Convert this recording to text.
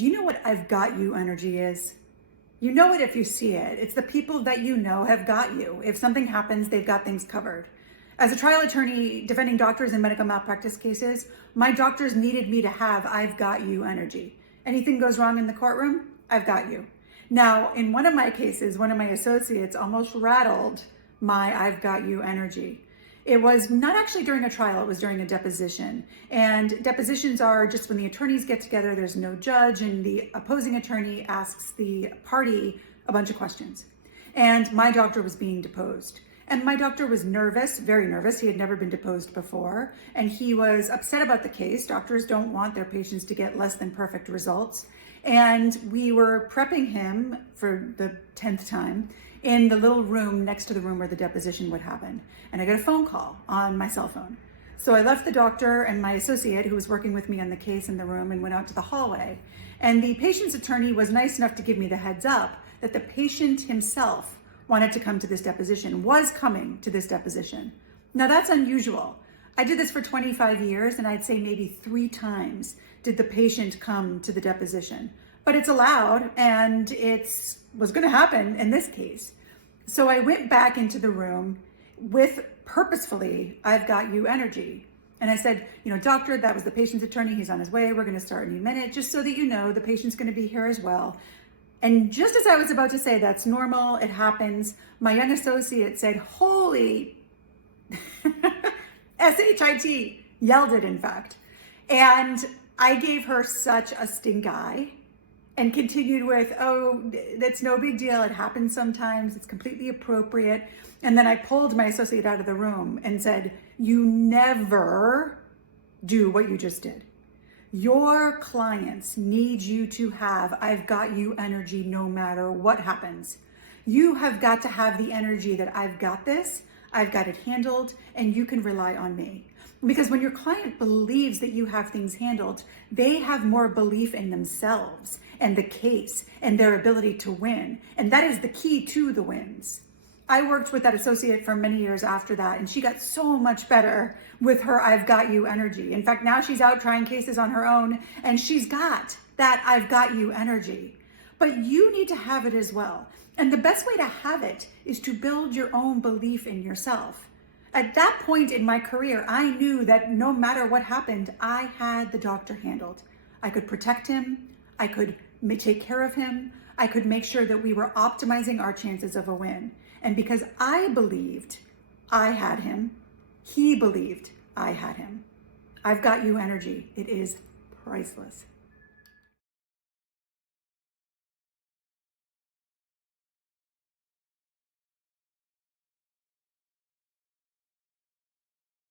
Do you know what I've got you energy is? You know it if you see it. It's the people that you know have got you. If something happens, they've got things covered. As a trial attorney defending doctors in medical malpractice cases, my doctors needed me to have I've got you energy. Anything goes wrong in the courtroom, I've got you. Now, in one of my cases, one of my associates almost rattled my I've got you energy. It was not actually during a trial, it was during a deposition. And depositions are just when the attorneys get together, there's no judge, and the opposing attorney asks the party a bunch of questions. And my doctor was being deposed. And my doctor was nervous, very nervous. He had never been deposed before. And he was upset about the case. Doctors don't want their patients to get less than perfect results. And we were prepping him for the 10th time in the little room next to the room where the deposition would happen. And I got a phone call on my cell phone. So I left the doctor and my associate who was working with me on the case in the room and went out to the hallway. And the patient's attorney was nice enough to give me the heads up that the patient himself wanted to come to this deposition, was coming to this deposition. Now that's unusual. I did this for 25 years and I'd say maybe 3 times did the patient come to the deposition. But it's allowed and it was gonna happen in this case. So I went back into the room with purposefully, I've got you energy. And I said, doctor, that was the patient's attorney. He's on his way. We're gonna start in a minute, just so that you know, the patient's gonna be here as well. And just as I was about to say, that's normal, it happens, my young associate said, holy, S-H-I-T, yelled it in fact. And I gave her such a stink eye and continued with, oh, that's no big deal. It happens sometimes. It's completely appropriate. And then I pulled my associate out of the room and said, you never do what you just did. Your clients need you to have I've got you energy no matter what happens. You have got to have the energy that I've got this, I've got it handled, and you can rely on me. Because when your client believes that you have things handled, they have more belief in themselves and the case and their ability to win. And that is the key to the wins. I worked with that associate for many years after that, and she got so much better with her I've got you energy. In fact, now she's out trying cases on her own, and she's got that I've got you energy. But you need to have it as well. And the best way to have it is to build your own belief in yourself. At that point in my career, I knew that no matter what happened, I had the doctor handled. I could protect him, I could take care of him, I could make sure that we were optimizing our chances of a win. And because I believed I had him, he believed I had him. I've got you energy. It is priceless.